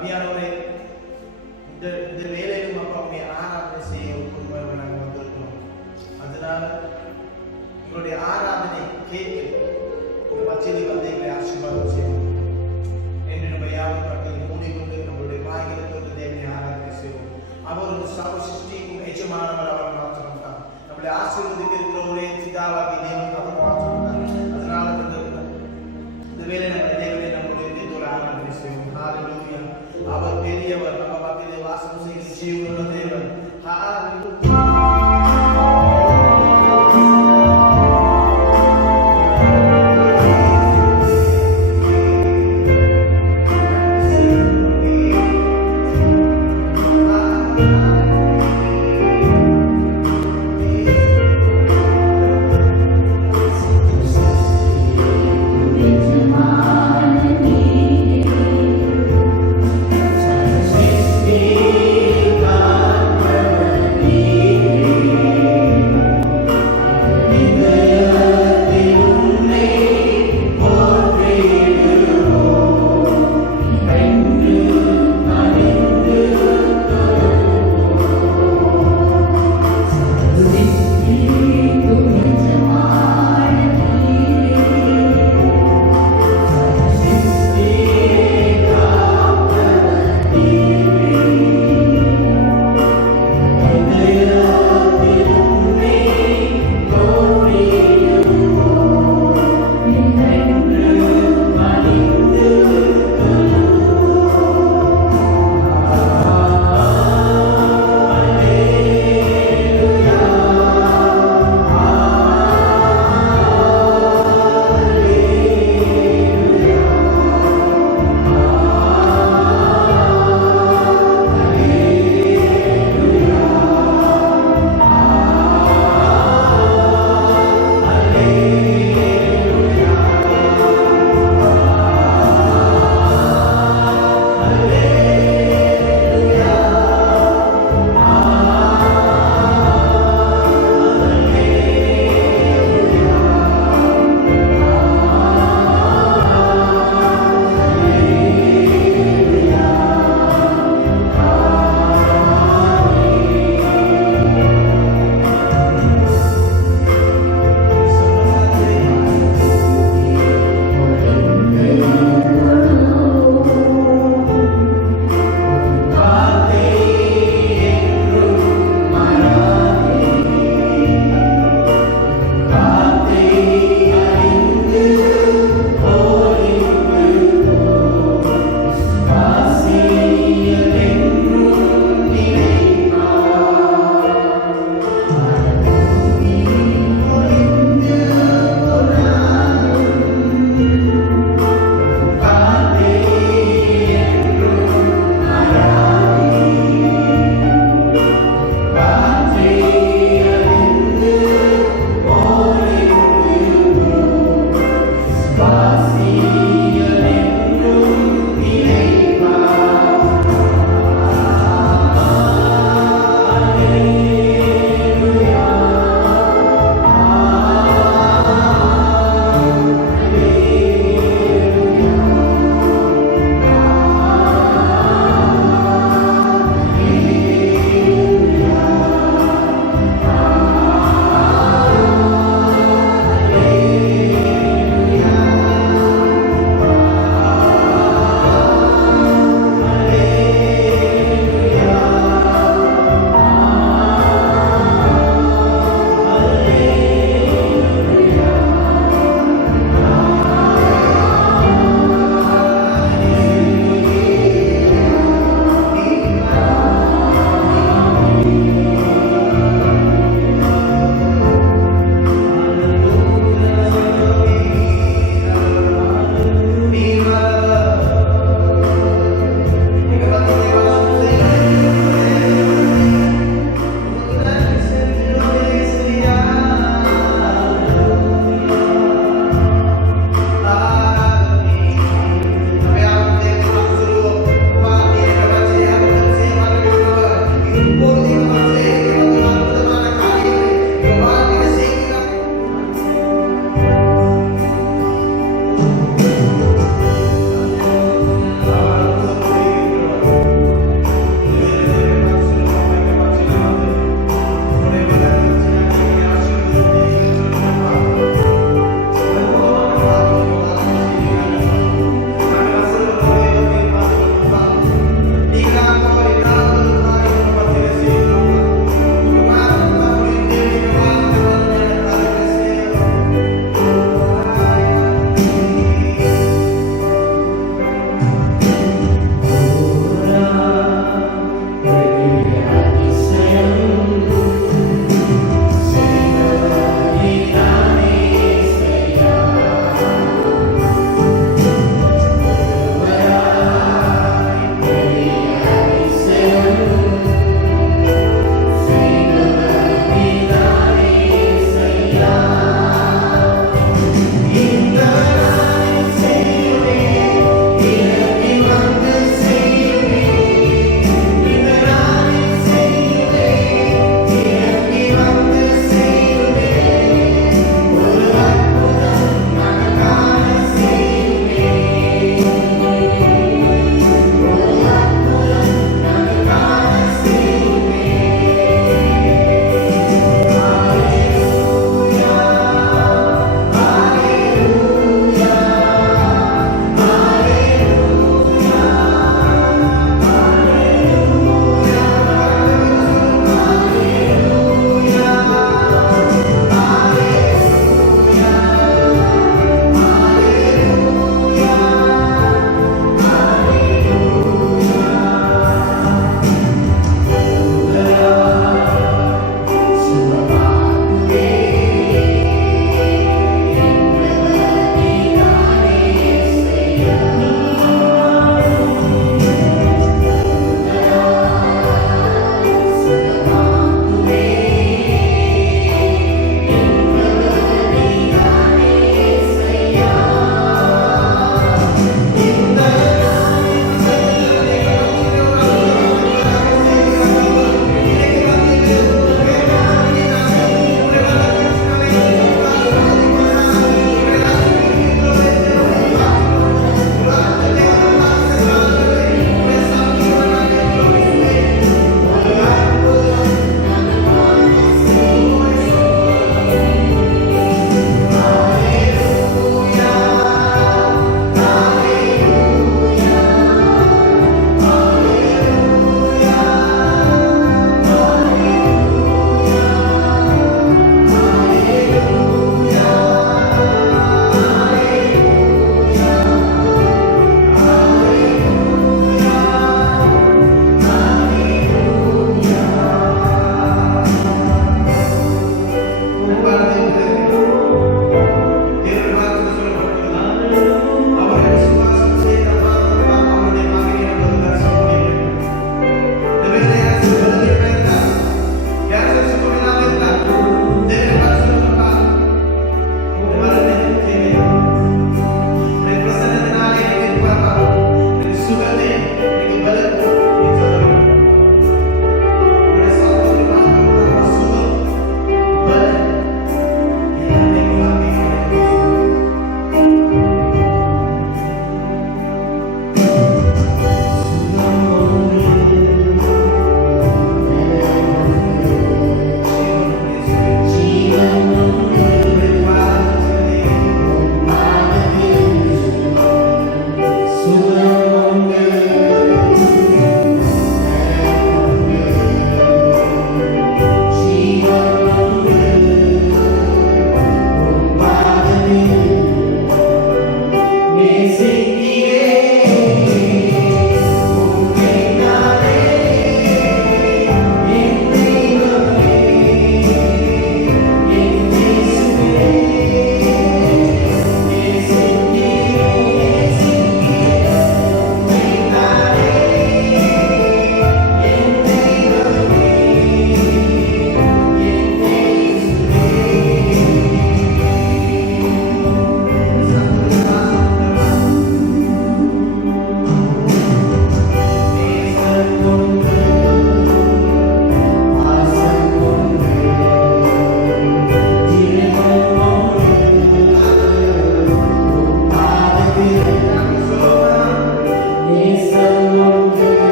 அவியானவரே, இந்த இந்த வேலையிலும் அப்பா உண்மை ஆராதனை செய்ய ஒரு குடும்பம் நாங்கள் வந்திருக்கிறோம். அதனால எங்களுடைய ஆராதனை கேட்டு ஒரு மத்தியில் வந்து எங்களை ஆசீர்வாதம் செய்வோம் என்று நம்ம யாரும் பட்டியல் மூடிக்கொண்டு நம்மளுடைய வாய்களை கொண்டு தேவனை ஆராதனை செய்வோம். அவர் ஒரு சர்வ சிருஷ்டிக்கும் எஜமானவர் அவர் மாத்திரம் தான். நம்மளை ஆசீர்வதிக்க இருக்கிற ஒரே பிதாவாகி தேவன் அவர் மாத்திரம் தான். அதனால இந்த வேலை நம்ம தேவனை நம்முடைய இதயத்தோடு ஆராதனை செய்வோம். ஹalleluya. அவர் பெரியவர், நம்ம மத்தியிலே வாசம் செய்கிற ஜீவனுள்ள தேவன். ஹalleluya. Be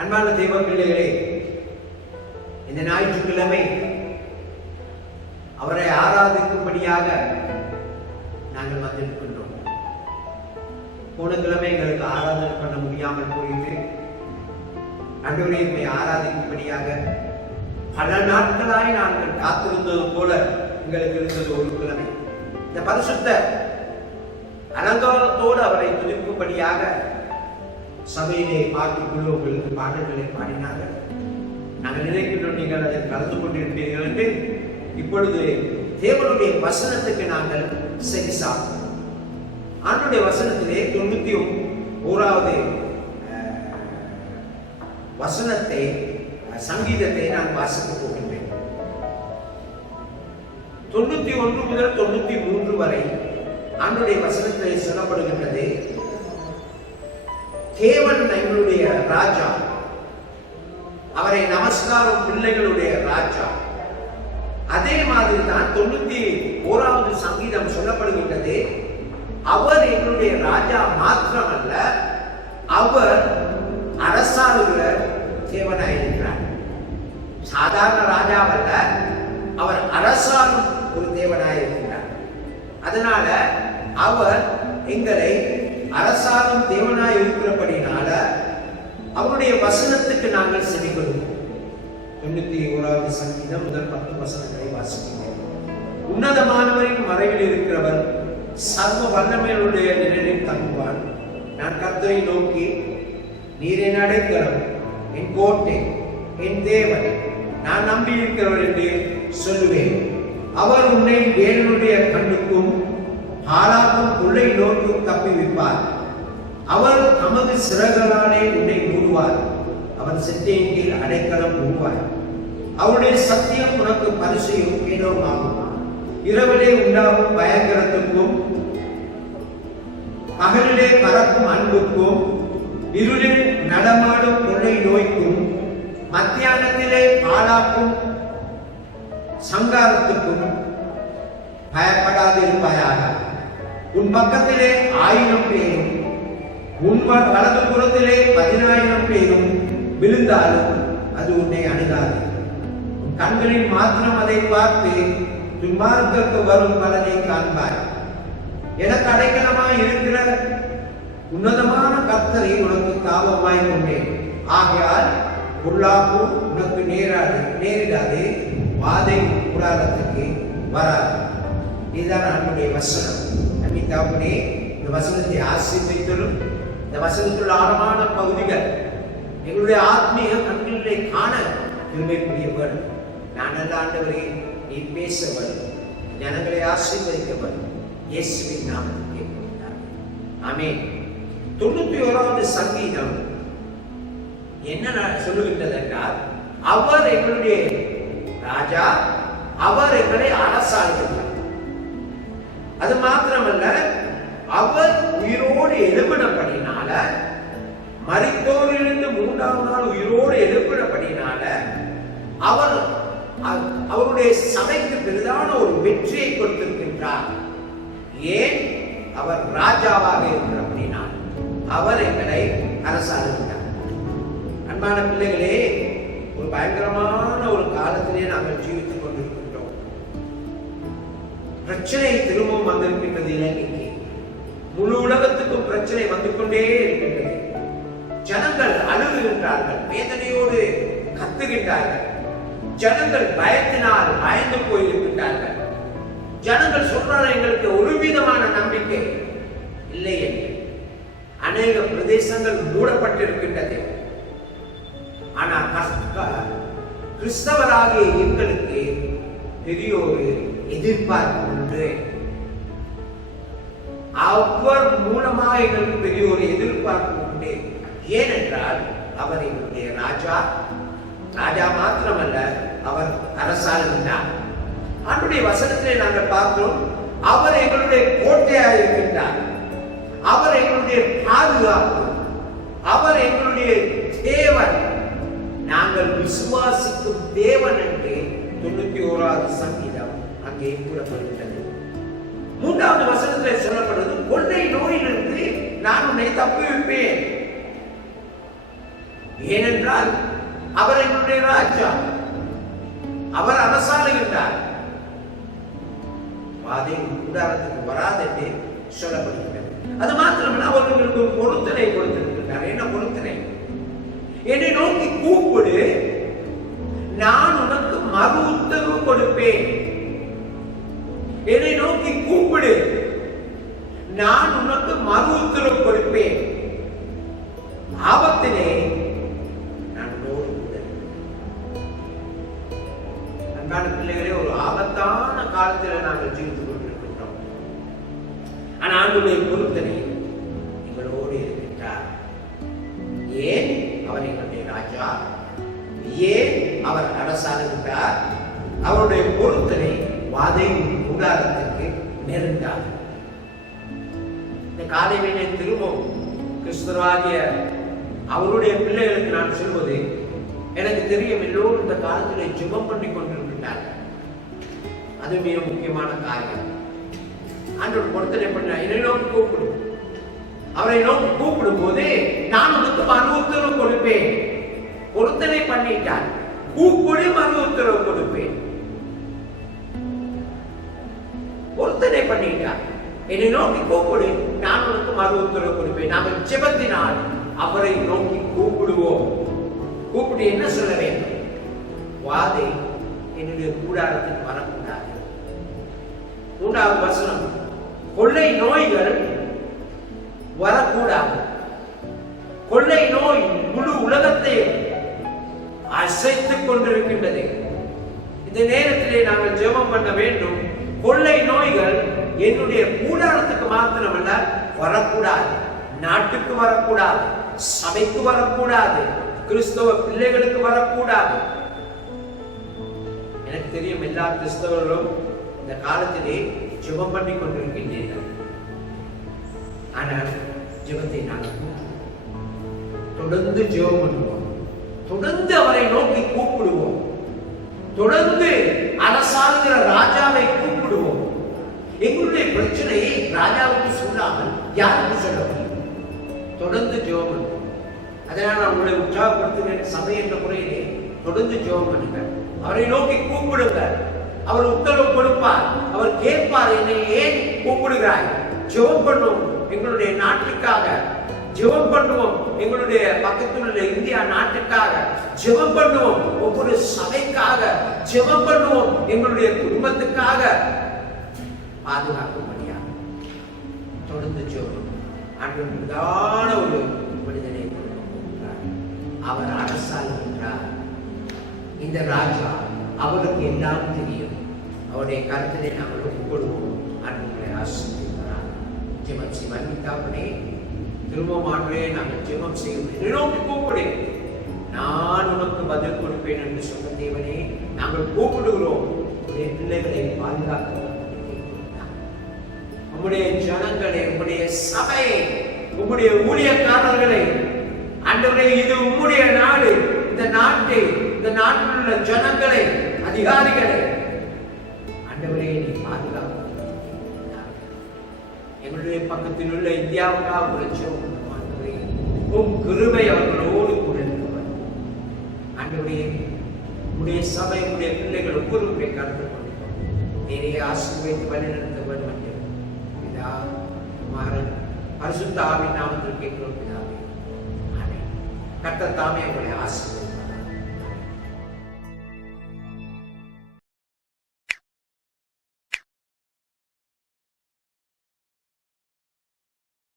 அன்பான தெய்வ பிள்ளைகளே, இந்த ஞாயிற்றுக்கிழமை அவரை ஆராதிக்கும்படியாக நாங்கள் வந்திருக்கின்றோம். போன கிழமை எங்களுக்கு ஆராதனை பண்ண முடியாமல் போயிட்டு ஆண்டவரை ஆராதிக்கும்படியாக பல நாட்களாய் நாங்கள் காத்திருந்தது போல எங்களுக்கு இருந்தது ஒரு கிழமை. இந்த பரிசுத்த அலங்காரத்தோடு அவரை துதிக்கும்படியாக சபையிலே பாட்டு குழுவுகளுக்கு பாடல்களை பாடினார்கள். நாங்கள் நினைக்கின்றோம் நீங்கள் அதை கலந்து கொண்டிருப்பீர்கள் என்று. இப்பொழுது தேவனுடைய வசனத்துக்கு நாங்கள் செவிசாய்ப்போம். ஆண்டுடைய வசனத்திலே 91வது வசனத்தை சங்கீதத்தை நான் வாசிக்க போகின்றேன். 91 முதல் 93 வரை ஆண்டுடைய வசனத்தில் சொல்லப்படுகின்றது, தேவன் எங்களுடைய ராஜா, அவரை நமஸ்காரம் பிள்ளைகளுடைய ராஜா. அதே மாதிரி தான் 91வது சங்கீதம் சொல்லப்படுகின்றது, அவர் எங்களுடைய ராஜா மாத்திரமல்ல, அவர் அரசாளுகிற தேவனாயிருக்கிறார். சாதாரண ராஜாவல்ல, அவர் அரசாளும் ஒரு தேவனாயிருக்கிறார். அதனால அவர் எங்களை அரசாங்கம் தேவனாய் இருக்கிறபடினால அவருடைய வசனத்துக்கு நாங்கள் செவி கொடுப்போம். 91வது சங்கீதம் முதல் 10 வசனங்களை வாசிக்கிறோம். உன்னதமானவரின் மறைவில் இருக்கிறவர் சர்வ வல்லமையுடைய நிழலில் தங்குவான். நான் கர்த்தரை நோக்கி, நீர் என் அடைக்கலம், என் கோட்டை, என் தேவன், நான் நம்பி இருக்கிறவர் என்று சொல்லுவேன். அவர் உன்னை வேலனுடைய கண்ணுக்கும் ஆளாக்கும் கொள்ளை நோக்கும் தப்பி வைப்பார். அவர் தமது சிறகளாலே உன்னை மூடுவார். அவன் செட்டையின் கீழ் அடைக்கலம் மூடுவார். அவருடைய சத்தியம் உனக்கு பரிசையும் கேடவுமாகும். இரவிலே உண்டாகும் பயங்கரத்துக்கும் பகலிலே பறக்கும் அன்புக்கும் இருளில் நடமாடும் கொள்ளை நோய்க்கும் மத்தியானத்திலே பாழாக்கும் சங்காரத்துக்கும் பயப்படாதிருப்பாயாக. உன் பக்கத்திலே 1000 பேரும் உன் வலது புறத்திலே 10,000 பேரும் விழுந்தாலும் அது உன்னை அணுகாது. உன் கண்களில் மாத்திரம் அதை பார்த்து துன்மார்க்கருக்கு வரும் பலனை காண்பாய். எனக்கு அடைக்கலமாய் இருக்கிற உன்னதமான கர்த்தரை உனக்கு காவமாய் கொண்டேன். ஆகையால் பொல்லாப்பு உனக்கு நேரிடாது, வாதை கூடாரத்துக்கு வராது. இதுதான் நம்முடைய வசனம். அன்பித்தாவுடனே இந்த வசனத்தை ஆசீர்வதித்தலும், இந்த வசனத்துள்ள ஆழமான பகுதிகள் எங்களுடைய ஆத்மீக கண்களிலே காண திருமைக்குரியவர். நான் அல்ல ஆண்டவரே, நீ பேசவர், ஜனங்களை ஆசீர்வதிக்கவர். இயேசுவின் நாமத்தில் கேட்கிறார். ஆமென். 91வது சங்கீதம் என்ன சொல்லுகின்றது என்றால், அவர் எங்களுடைய ராஜா, அவர் எங்களை அரசாளுகிறார். அது மாத்திரமல்ல, அவர் உயிரோடு எழுப்பினபடினால, மரித்தோரிலிருந்து 3ஆம் நாள் உயிரோடு எழுப்பினபடினால அவர் அவருடைய சபைக்கு பெரிதான ஒரு வெற்றியை கொடுத்திருக்கின்றார். ஏன்? அவர் ராஜாவாக இருக்கிறபடினால் அவர் எங்களை அரசாளுகிறார். அன்பான பிள்ளைகளே, ஒரு பயங்கரமான ஒரு காலத்திலே நாங்கள் ஜீவித்துக் கொண்டிருக்கின்றோம். பிரச்சனை திரும்பவும் வந்திருக்கின்றது இலங்கைக்கு. முழு உலகத்துக்கும் பிரச்சனை வந்து கொண்டே இருக்கின்றது. ஜனங்கள் அழுகின்றார்கள், வேதனையோடு கத்துகின்றார்கள். ஜனங்கள் பயத்தினால் பயந்து போயிருக்கின்றார்கள். ஜனங்கள் சொல்றாங்க, எங்களுக்கு ஒரு விதமான நம்பிக்கை இல்லை என்று. அநேக பிரதேசங்கள் மூடப்பட்டிருக்கின்றது. ஆனால் கிறிஸ்தவராகிய எங்களுக்கு பெரிய ஒரு எதிர்பார்ப்பு உண்டு. அவர் மூலமாக எங்களுக்கு பெரிய ஒரு எதிர்பார்ப்பு உண்டு. ஏனென்றால் அவர் எங்களுடைய ராஜா. ராஜா மாத்திரமல்ல, அவர் அரசாளுகின்றார். அவருடைய வசனத்திலே நாங்கள் பார்த்தோம், அவர் எங்களுடைய கோட்டையாக இருக்கின்றார். அவர் எங்களுடைய பாதுகாப்பு. அவர் எங்களுடைய தேவன். நாங்கள் விசுவாசிக்கும் தேவன் என்று 91வது சங்கீதம் அங்கே கூறப்படுகின்றது. 3வது வசனத்தில் சொல்லப்படுவது, கொள்ளை நோயிலிருந்து நான் உன்னை தப்புவிப்பேன். ஏனென்றால் அவர் எங்களுடைய ராஜா. அவர் அரசாளுகின்றார். வாதை கூடாரத்துக்கு வராது என்று சொல்லப்படுகிறது. அது மாத்திரமல்ல, அவர்களுக்கு ஒரு பொருத்தனை கொடுத்திருக்கிறார். என்ன பொருத்தனை? என்னை நோக்கி கூப்பிடு, நான் உனக்கு மறு உத்தரவு கொடுப்பேன். என்னை நோக்கி கூப்பிடு, நான் உனக்கு மறு உத்தரவு கொடுப்பேன். ஆபத்திலே நான் உன்னோடு கூட இருப்பேன். அன்பான பிள்ளைகளே, ஒரு ஆபத்தான காலத்தில் நாங்கள் ஜீவித்துக் கொண்டிருக்கின்றோம். ஆனால் ஆண்டவருடைய பொருத்தனை எங்களோடு இருக்கின்றார். ஏன்? அவர் எங்களுடைய ராஜா. ஏன் அவர் அரசாளுகின்றார்? அவருடைய பொருத்தனை வாதை கூடாரத்திற்கு நெருங்கார். இந்த காலை வேளை திரும்பவும் கிறிஸ்தவராகிய அவருடைய பிள்ளைகளுக்கு நான் சொல்வது, எனக்கு தெரியும் எல்லோரும் இந்த காலத்தில் ஜெபம் பண்ணி கொண்டிருக்கின்றார்கள். அது மிக முக்கியமான காரியம். ஆண்டவர் பொருத்தனை பண்ண என்னை நோக்கி கூப்பிடும். அவரை நோக்கி கூப்பிடும் போது நான் உனக்கு மறு உத்தரவு கொடுப்பேன். பொருத்தனை பண்ணிட்டார். கூப்பிடு, மறு உத்தரவு கொடுப்பேன். பொருத்தனை பண்ணிட்டார். என்னை நோக்கி கூப்பிடு, நான் உனக்கு மறு உத்தரவு கொடுப்பேன். நாங்கள் ஜெபத்தினால் அவரை நோக்கி கூப்பிடுவோம். கூப்பிட்டு என்ன சொல்ல வேண்டும்? வாதை என்னுடைய கூடாரத்துக்கு வரக்கூடாது. 3வது வசனம், கொள்ளை நோய்கள் வரக்கூடாது. கொள்ளை நோய் முழு உலகத்தை அசைத்துக் கொண்டிருக்கின்றது. இந்த நேரத்திலே நாங்கள் ஜெபம் பண்ண வேண்டும். கொள்ளை நோய்கள் என்னுடைய கூடாரத்துக்கு மாத்திரமல்ல வரக்கூடாது. நாட்டுக்கு வரக்கூடாது, சபைக்கு வரக்கூடாது, கிறிஸ்தவ பிள்ளைகளுக்கு வரக்கூடாது. எனக்கு தெரியும், எல்லா கிறிஸ்தவர்களும் இந்த காலத்திலே ஜெபம் பண்ணி கொண்டிருக்கின்றீர்கள். ஆனால் ஜெபத்தை நாங்கள் தொடர்ந்து ஜெபம் பண்ணுவோம். தொடர்ந்து அவரை நோக்கி கூப்பிடுவோம். தொடர்ந்து அரசாளுகிற ராஜாவை கூப்பிடுவோம். எங்களுடைய பிரச்சனையை ராஜாவுக்கு சொல்லாமல் யாருக்கு சொல்ல முடியும்? தொடர்ந்து ஜெபம் பண்ணுவோம். அதனால் நான் உங்களை உற்சாகப்படுத்துகிறேன். சபை என்ற முறையிலே தொடர்ந்து ஜெபம் பண்ணுங்க. அவரை நோக்கி கூப்பிடுங்க. அவர் உத்தரவு கொடுப்பார். அவர் கேட்பார், என்னை ஏன் கூப்பிடுகிறாய்? ஜெபம் பண்ணுவோம் எங்களுடைய நாட்டுக்காக. ஜெபம் பண்ணுவோம் எங்களுடைய பக்கத்தில் உள்ள இந்தியா நாட்டுக்காக. ஜெபம் பண்ணுவோம் ஒவ்வொரு சபைக்காக. ஜெபம் பண்ணுவோம் எங்களுடைய குடும்பத்துக்காக. பாதுகாக்கும்படியாக தொடர்ந்து ஜெபம். அன்றாட ஒரு மனிதனை கொடுக்கிறார். அவர் அரசாளுகின்றார். இந்த ராஜா, அவருக்கு எல்லாம் தெரியும். அவருடைய கருத்திலே நாங்கள் ஒப்புக்கொள்வோம். அன்புகளை ஆசீர்வதிப்பார். ஜெபம் செய்வானே திரும்பவும் ஆண்டவரே, நாங்கள் ஜெபம் செய்வோம். நோக்கி கூப்பிடு, நான் உனக்கு பதில் கொடுப்பேன் என்று சொன்ன தேவனே, நாங்கள் கூப்பிடுகிறோம். உடைய பிள்ளைகளை பாதுகாக்க, உம்முடைய ஜனங்களை, உம்முடைய சபையை, உம்முடைய ஊழியக்காரர்களை, ஆண்டவரே இது உம்முடைய நாடு. இந்த நாட்டை, இந்த நாட்டில் உள்ள ஜனங்களை, அதிகாரிகளை ஆண்டவரே நீ பாதுகாக்க. எங்களுடைய பக்கத்தில் உள்ள இந்தியாவுக்காக உழைச்சோம். உம் கிருபை அவர்களோடு கூட இருக்கிறவர். ஆண்டவரே உம்முடைய சபை, உம்முடைய பிள்ளைகள் ஒவ்வொருவரை கலந்து கொண்டிருக்கிறோம். நீரே ஆசீர்வதித்து வழிநடத்த வேண்டும் என்று பிதா குமாரன் பரிசுத்த ஆவியின் நாமத்தில் கேட்கிறோம் பிதாவே. ஆமென். கர்த்தர் தாமே உங்களை ஆசீர்வதிப்பார்.